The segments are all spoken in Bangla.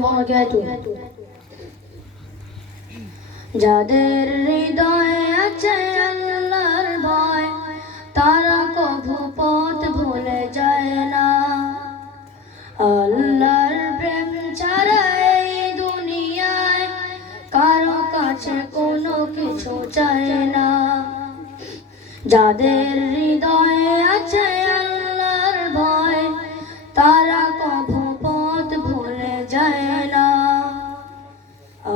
ওয়া বারাকাতুহু। যাদের হৃদয়ে আছে আল্লাহর ভয় তারা কভু পথ ভুলে যায় না। আল্লাহর প্রেম ছাড়া এই দুনিয়ায় কারো কাছে কোনো কিছু চায় না। যাদের হৃদয়ে আছে আল্লাহর ভয় তারা কভু পথ ভুলে যায় না।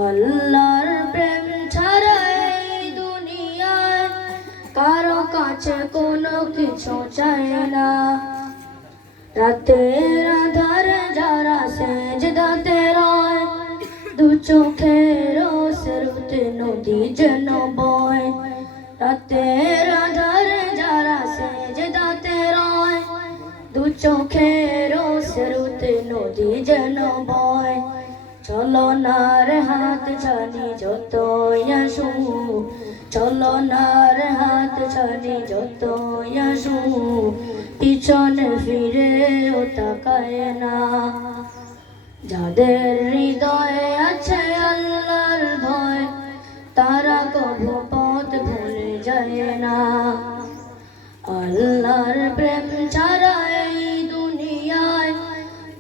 আল্লাহর প্রেম ছাড়া এই দুনিয়ায় কারো কাছে কোনো কিছু চায় না। রাতের আধারে যারা সেজদাতে রয় দু চোখের স্রোতে নদী যেন বয়। রাতের আধারে যারা সেজদাতে রয় দু চোখের স্রোতে নদী যেন বয়। চলনার হাত ছানি যতই আসুক, চলনার হাত ছানি যতই আসুক, পিছনে ফিরেও তাকায় না। যাদের হৃদয়ে আছে আল্লাহর ভয় তারা কভু পথ ভুলে যায় না। আল্লাহর প্রেম ছাড়া এই দুনিয়ায়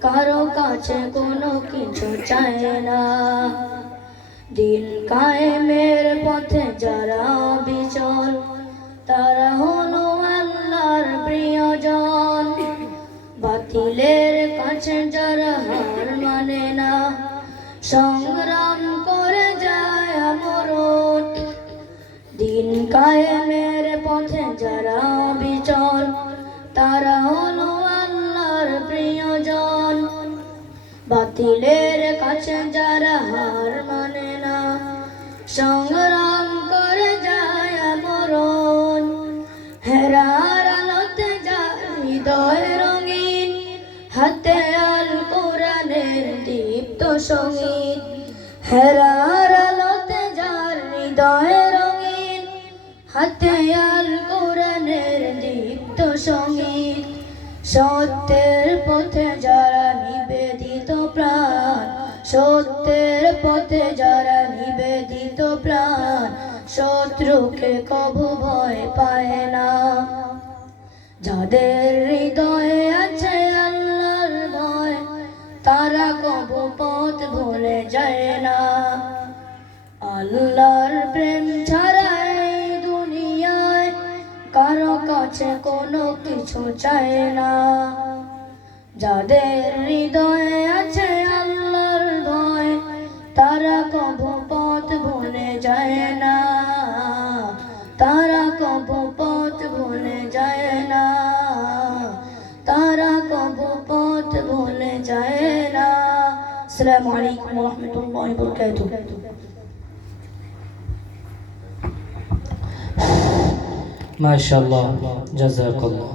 কারো কাছে কোনো কিছু চায় না। দিন কায়েমের পথে যারা বিচল তারা হলো আল্লাহর প্রিয়জন। বাতিলের কাছে যারা হার মানে না সংগ্রাম করে যায় আমরণ। দিন কায়েমের পথে যারা বিচল তারা হলো আল্লাহর প্রিয়জন। বাতিলের কাছে যারা হার মানে না সংগ্রাম করে যায় আমরণ। হেরার আলোতে যার হৃদয় রঙিন হাতে আল কোরআনের দীপ্ত সঙ্গীত। হেরার আলোতে যার হৃদয় রঙিন হাতে আল কোরআনের দীপ্ত সঙ্গীত। সত্যের পথে যারা নিবেদিত প্রাণ, সত্যের পথে যারা নিবেদিত প্রাণ, শত্রুকে কভু ভয় পায় না। যাদের হৃদয়ে আছে আল্লাহর ভয় তারা কভু পথ ভুলে যায় না। আল্লাহর প্রেম ছাড়া এই দুনিয়ায় কারো কাছে কোনো কিছু চায় না। যাদের হৃদয়ে আছে আল্লাহর ভয় তারা কভু পথ ভুলে যায় না। তারা কভু পথ ভুলে যায় না। তারা কভু পথ ভুলে যায় না। আসসালামু আলাইকুম ওয়া রাহমাতুল্লাহি ওয়া বারাকাতুহু। মাশাআল্লাহ, জাযাকাল্লাহ।